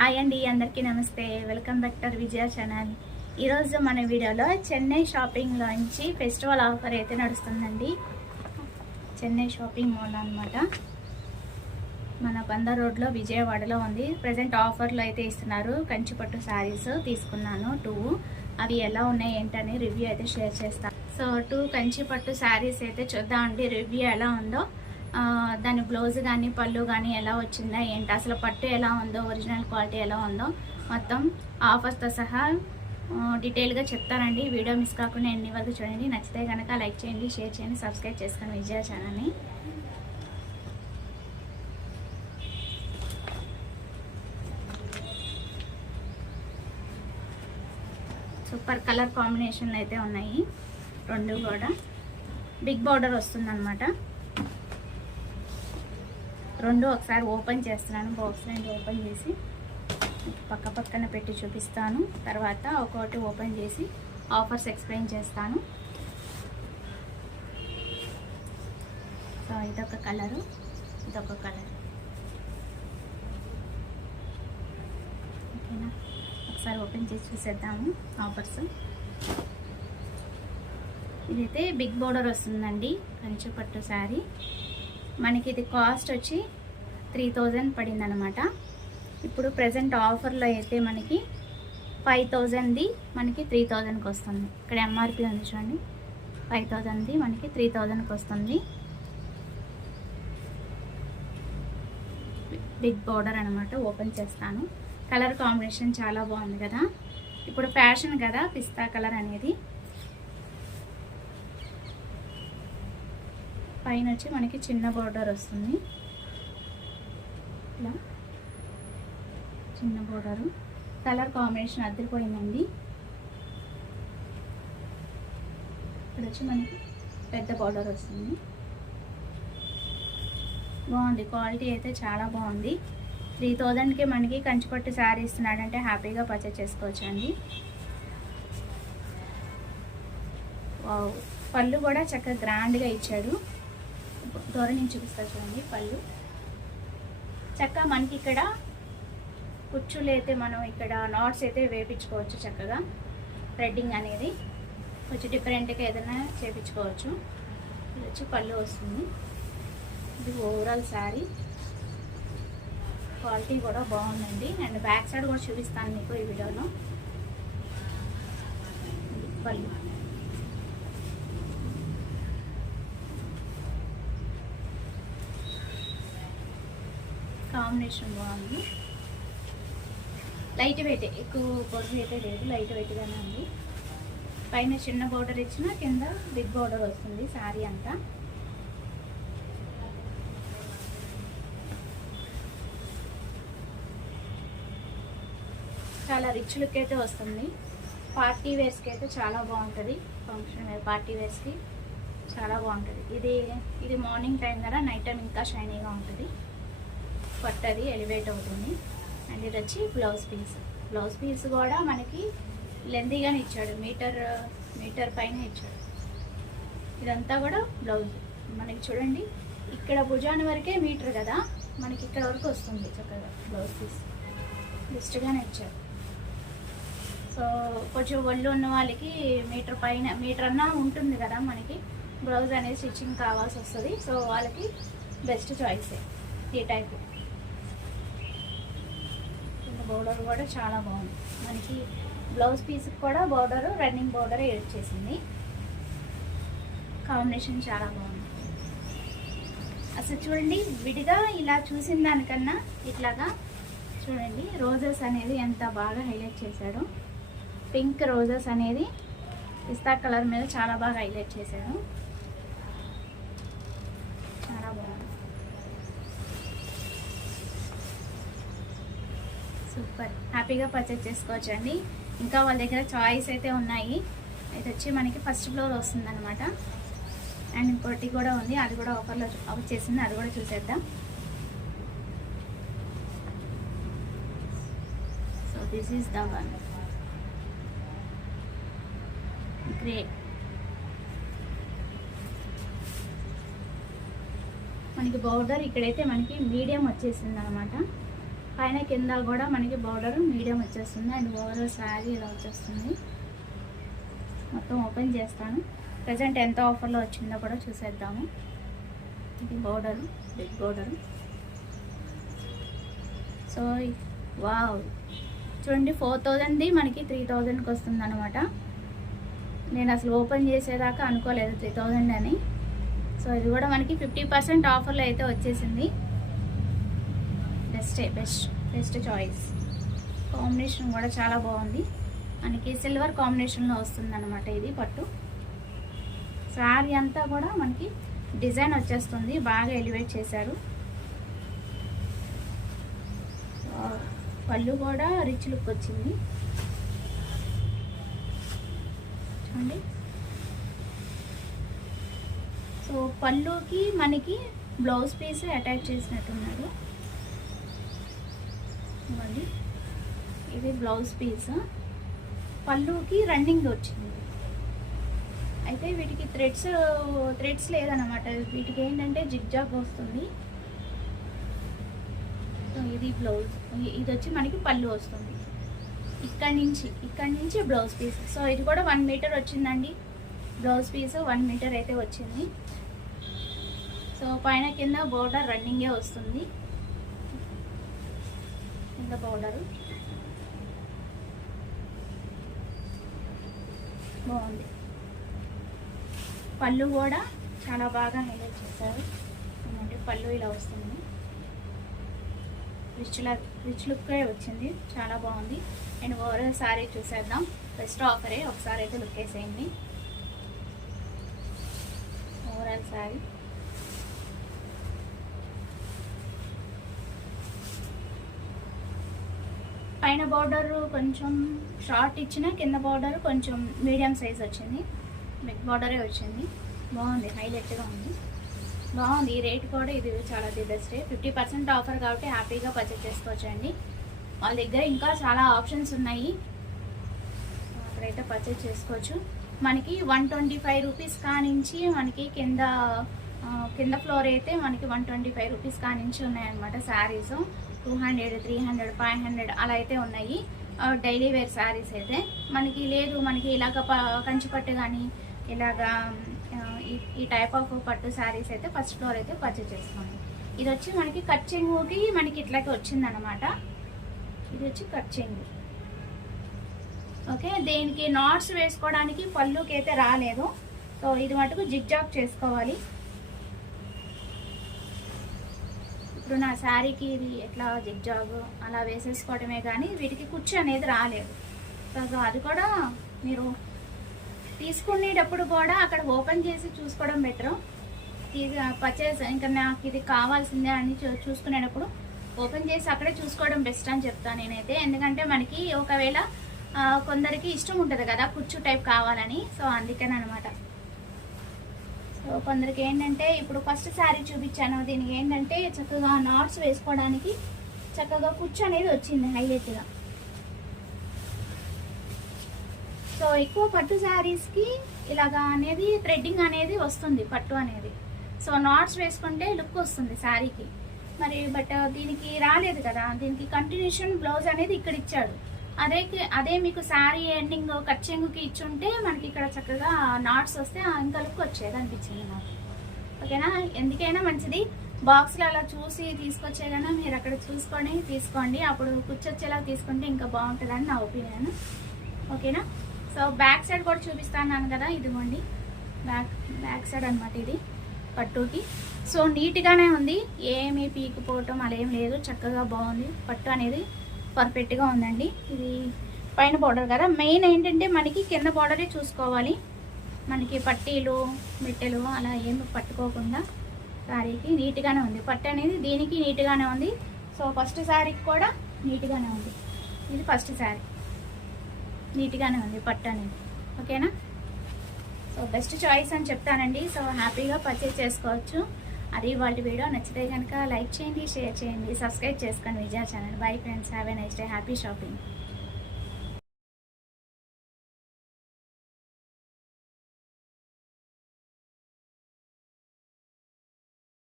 Hi అండి, అందరికీ నమస్తే. Welcome back to Vijaya channel. ఈరోజు మన వీడియోలో చెన్నై షాపింగ్లోంచి ఫెస్టివల్ ఆఫర్ అయితే నడుస్తుందండి. చెన్నై షాపింగ్ మాల్ అనమాట, మన బందర్ రోడ్లో విజయవాడలో ఉంది. ప్రజెంట్ ఆఫర్లో అయితే ఇస్తున్నారు. కంచిపట్టు శారీస్ తీసుకున్నాను 2. అవి ఎలా ఉన్నాయి ఏంటని రివ్యూ అయితే షేర్ చేస్తాను. సో 2 కంచిపట్టు శారీస్ అయితే చూద్దామండి రివ్యూ ఎలా ఉందో. దాని బ్లౌజ్ కానీ పళ్ళు కానీ ఎలా వచ్చిందా ఏంటి, అసలు పట్టు ఎలా ఉందో, ఒరిజినల్ క్వాలిటీ ఎలా ఉందో మొత్తం ఆఫర్స్తో సహా డీటెయిల్గా చెప్తానండి. వీడియో మిస్ కాకుండా ఎన్ని వరకు చూడండి. నచ్చితే కనుక లైక్ చేయండి, షేర్ చేయండి, సబ్స్క్రైబ్ చేసుకోండి విజయ ఛానల్ని. సూపర్ కలర్ కాంబినేషన్ అయితే ఉన్నాయి. 2 కూడా బిగ్ బార్డర్ వస్తుందన్నమాట. 2 ఒకసారి ఓపెన్ చేస్తున్నాను. బాక్స్ నుండి ఓపెన్ చేసి పక్క పక్కన పెట్టి చూపిస్తాను. తర్వాత ఒక్కొక్కటి ఓపెన్ చేసి ఆఫర్స్ ఎక్స్ప్లెయిన్ చేస్తాను. సో ఇదొక కలరు, ఇదొక కలర్. ఓకేనా, ఒకసారి ఓపెన్ చేసి చూసేద్దాము ఆఫర్స్. ఇదైతే బిగ్ బోర్డర్ వస్తుందండి, కంచిపట్టు శారీ. మనకి ఇది కాస్ట్ వచ్చి 3000 పడింది అనమాట. ఇప్పుడు ప్రజెంట్ ఆఫర్లో అయితే మనకి 5000ది మనకి 3000కి వస్తుంది. ఇక్కడ ఎంఆర్పి ఉంది చూడండి, 5000ది మనకి 3000కి వస్తుంది. బిగ్ బోర్డర్ అనమాట. ఓపెన్ చేస్తాను. కలర్ కాంబినేషన్ చాలా బాగుంది కదా. ఇప్పుడు ఫ్యాషన్ కదా పిస్తా కలర్ అనేది. పైన వచ్చి మనకి చిన్న బోర్డర్ వస్తుంది, ఇలా చిన్న బోర్డరు. Colour combination అదిరిపోయిందండి. ఇక్కడ వచ్చి మనకి పెద్ద బోర్డర్ వస్తుంది. బాగుంది, క్వాలిటీ అయితే చాలా బాగుంది. 3000కి మనకి కంచిపట్టు శారీ ఇస్తున్నాడంటే హ్యాపీగా పర్చేస్ చేసుకోవచ్చు అండి. పళ్ళు కూడా చక్కగా గ్రాండ్గా ఇచ్చాడు. దూరం నుంచి చూపిస్తా చూడండి. పళ్ళు చక్కగా మనకి ఇక్కడ కుచ్చులు అయితే మనం ఇక్కడ నాట్స్ అయితే వేపించుకోవచ్చు చక్కగా. థ్రెడ్డింగ్ అనేది కొంచెం డిఫరెంట్గా ఏదైనా చేపించుకోవచ్చు. ఇది వచ్చి పళ్ళు వస్తుంది. ఇది ఓవరాల్ శారీ. క్వాలిటీ కూడా బాగుందండి. అండ్ బ్యాక్ సైడ్ కూడా చూపిస్తాను మీకు ఈ వీడియోలో. పళ్ళు కాంబినేషన్ బాగుంది. లైట్ వెయిట్, ఎక్కువ బొర్రు అయితే లేదు, లైట్ వెయిట్గానే ఉంది. పైన చిన్న బోర్డర్ ఇచ్చిన, కింద బిగ్ బోర్డర్ వస్తుంది శారీ అంతా. చాలా రిచ్ లుక్ అయితే వస్తుంది. పార్టీ వేర్స్కి అయితే చాలా బాగుంటుంది. ఫంక్షన్ వేర్ పార్టీ వేర్స్కి చాలా బాగుంటుంది. ఇది మార్నింగ్ టైం కదా, నైట్ టైం ఇంకా షైనీగా ఉంటుంది. పట్టది ఎలివేట్ అవుతుంది. అండ్ ఇది వచ్చి బ్లౌజ్ పీస్. బ్లౌజ్ పీస్ కూడా మనకి లెంతీగానే ఇచ్చాడు, మీటర్ పైన ఇచ్చాడు. ఇదంతా కూడా బ్లౌజ్ మనకి చూడండి, ఇక్కడ భుజాన వరకే మీటర్ కదా, మనకి ఇక్కడ వరకు వస్తుంది చక్కగా బ్లౌజ్ పీస్. బెస్ట్గానే ఇచ్చాడు. సో కొంచెం ఒళ్ళు ఉన్న వాళ్ళకి మీటర్ అన్నా ఉంటుంది కదా మనకి, బ్లౌజ్ అనేది స్టిచ్చింగ్ కావాల్సి వస్తుంది. సో వాళ్ళకి బెస్ట్ చాయిసే ఈ టైపు. బోర్డర్ కూడా చాలా బాగుంది. మనకి బ్లౌజ్ పీస్కి కూడా బోర్డర్, రన్నింగ్ బోర్డర్ యూజ్ చేసింది. కాంబినేషన్ చాలా బాగుంది. అసలు చూడండి, విడిగా ఇలా చూసిన దానికన్నా ఇట్లాగా చూడండి, రోజెస్ అనేది ఎంత బాగా హైలైట్ చేశాడు. పింక్ రోజెస్ అనేది పిస్తా కలర్ మీద చాలా బాగా హైలైట్ చేశాడు. చాలా బాగుంది, సూపర్. హ్యాపీగా పర్చేస్ చేసుకోవచ్చు అండి. ఇంకా వాళ్ళ దగ్గర చాయిస్ అయితే ఉన్నాయి. ఇది వచ్చి మనకి ఫస్ట్ ఫ్లోర్ వస్తుంది అనమాట. అండ్ ఇంకోటి కూడా ఉంది, అది కూడా ఆఫర్లో వచ్చేసింది, అది కూడా చూసేద్దాం. So this is the one. Great. మనకి బోర్డర్ ఇక్కడైతే మనకి మీడియం వచ్చేసింది అనమాట. పైన కింద కూడా మనకి బార్డర్ మీడియం వచ్చేస్తుంది అండ్ ఓవరాల్ శారీ ఇలా వచ్చేస్తుంది. మొత్తం ఓపెన్ చేస్తాను. ప్రజెంట్ ఎంత ఆఫర్లో వచ్చిందో కూడా చూసేద్దాము. ఇది border, big border. So wow, చూడండి 4000ది మనకి 3000కి వస్తుంది అనమాట. నేను అసలు ఓపెన్ చేసేదాకా అనుకోలేదు 3000 అని. సో ఇది కూడా మనకి 50% ఆఫర్లో అయితే వచ్చేసింది. Best choice. కాంబినేషన్ కూడా చాలా బాగుంది. మనకి సిల్వర్ కాంబినేషన్లో వస్తుంది అనమాట. ఇది పట్టు శారీ అంతా కూడా మనకి డిజైన్ వచ్చేస్తుంది. బాగా ఎలివేట్ చేశారు. పళ్ళు కూడా రిచ్ లుక్ వచ్చింది చూడండి. సో పళ్ళుకి మనకి బ్లౌజ్ పీస్ అటాచ్ చేసినట్టున్నారు. ఇది బ్లౌజ్ పీస్. పళ్ళుకి రన్నింగ్ వచ్చింది. అయితే వీటికి థ్రెడ్స్ లేదన్నమాట. వీటికి ఏంటంటే జిగ్జాగ్ వస్తుంది. సో ఇది బ్లౌజ్. ఇది వచ్చి మనకి పళ్ళు వస్తుంది. ఇక్కడి నుంచి బ్లౌజ్ పీస్. సో ఇది కూడా 1 మీటర్ వచ్చిందండి. బ్లౌజ్ పీస్ 1 మీటర్ అయితే వచ్చింది. సో పైన కింద బోర్డర్ రన్నింగే వస్తుంది. కింద బోర్డరు బాగుంది. పళ్ళు కూడా చాలా బాగా హైలైట్ చేశారు. అంటే పళ్ళు ఇలా వస్తుంది. రిచ్ లుక్ వచ్చింది. చాలా బాగుంది. అండ్ ఓవరాల్ శారీ చూసేద్దాం. బెస్ట్ ఆఫరే. ఒకసారి అయితే లుక్ వేసేయండి. ఓవరాల్ శారీ పైన బార్డర్ కొంచెం షార్ట్ ఇచ్చిన, కింద బార్డర్ కొంచెం మీడియం సైజ్ వచ్చింది. బిగ్ బార్డరే వచ్చింది. బాగుంది. హైలైట్గా ఉంది. బాగుంది. ఈ రేట్ కూడా ఇది చాలా ది బెస్ట్. 50% ఆఫర్ కాబట్టి హ్యాపీగా పర్చేస్ చేసుకోవచ్చండి. వాళ్ళ దగ్గర ఇంకా చాలా ఆప్షన్స్ ఉన్నాయి. అక్కడైతే పర్చేస్ చేసుకోవచ్చు. మనకి 125 రూపీస్ కానించి మనకి కింద ఫ్లోర్ అయితే మనకి 125 రూపీస్ కానించి ఉన్నాయన్నమాట. శారీస్ 200, 300, 500 అలా అయితే ఉన్నాయి. డైలీ వేర్ శారీస్ అయితే మనకి లేదు. మనకి ఇలాగ కంచిపట్టు కానీ ఇలాగా ఈ టైప్ ఆఫ్ పట్టు శారీస్ అయితే ఫస్ట్ ఫ్లోర్ అయితే పర్చేస్ చేసుకోండి. ఇది వచ్చి మనకి కట్ చెంగుకి మనకి ఇట్లాగే వచ్చిందనమాట. ఇది వచ్చి కట్ చెంగు. ఓకే, దీనికి నాట్స్ వేసుకోవడానికి పళ్ళుకి అయితే రాలేదు. సో ఇది మటుకు జిగ్జాగ్ చేసుకోవాలి. ఇప్పుడు నా శారీకి ఇది ఎట్లా జిగ్జాగ్ అలా వేసేసుకోవడమే కానీ వీటికి కుచ్చు అనేది రాలేదు. సో అది కూడా మీరు తీసుకునేటప్పుడు కూడా అక్కడ ఓపెన్ చేసి చూసుకోవడం బెటర్. పర్చేస్ ఇంకా నాకు ఇది కావాల్సిందే అని చూసుకునేటప్పుడు ఓపెన్ చేసి అక్కడే చూసుకోవడం బెస్ట్ అని చెప్తాను నేనైతే. ఎందుకంటే మనకి ఒకవేళ కొందరికి ఇష్టం ఉంటుంది కదా కుచ్చు టైప్ కావాలని. సో అందుకని అనమాట. సో కొందరికి ఏంటంటే ఇప్పుడు ఫస్ట్ శారీ చూపించాను. దీనికి ఏంటంటే చక్కగా నాట్స్ వేసుకోవడానికి చక్కగా కుచ్చు అనేది వచ్చింది హైలైట్గా. సో ఎక్కువ పట్టు శారీస్కి ఇలాగా అనేది థ్రెడ్డింగ్ అనేది వస్తుంది పట్టు అనేది. సో నాట్స్ వేసుకుంటే లుక్ వస్తుంది శారీకి. మరి బట్ దీనికి రాలేదు కదా. దీనికి కంటిన్యూషన్ బ్లౌజ్ అనేది ఇక్కడ ఇచ్చాడు. అదే మీకు శారీ ఎండింగ్ కట్ చెంగుకి ఇచ్చుంటే మనకి ఇక్కడ చక్కగా నాట్స్ వస్తే ఇంకా లుక్ వచ్చేది అనిపించింది నాకు. ఓకేనా, ఎందుకైనా మంచిది బాక్స్లో అలా చూసి తీసుకొచ్చే కన్నా మీరు అక్కడ చూసుకొని తీసుకోండి. అప్పుడు కూర్చొచ్చేలా తీసుకుంటే ఇంకా బాగుంటుందని నా ఒపీనియన్. ఓకేనా, సో బ్యాక్ సైడ్ కూడా చూపిస్తాను కదా. ఇదిగోండి బ్యాక్ సైడ్ అనమాట ఇది పట్టుకి. సో నీట్గానే ఉంది. ఏమీ పీకిపోవటం అలా ఏం లేదు. చక్కగా బాగుంది. పట్టు అనేది పర్ఫెక్ట్గా ఉందండి. ఇది పైన బార్డర్ కదా. మెయిన్ ఏంటంటే మనకి కింద బార్డరే చూసుకోవాలి. మనకి పట్టీలు మిట్టెలు అలా ఏమి పట్టుకోకుండా శారీకి నీట్గానే ఉంది. పట్టు అనేది దీనికి నీట్గానే ఉంది. సో ఫస్ట్ శారీకి కూడా నీట్గానే ఉంది. ఇది ఫస్ట్ శారీ నీట్గానే ఉంది పట్టు అనేది. ఓకేనా, సో బెస్ట్ చాయిస్ అని చెప్తానండి. సో హ్యాపీగా పర్చేస్ చేసుకోవచ్చు. అది వాళ్ళ వీడియో నచ్చితే కనుక లైక్ చేయండి, షేర్ చేయండి, సబ్స్క్రైబ్ చేసుకోండి Vijaya channel. Bye friends, have a nice day, happy shopping.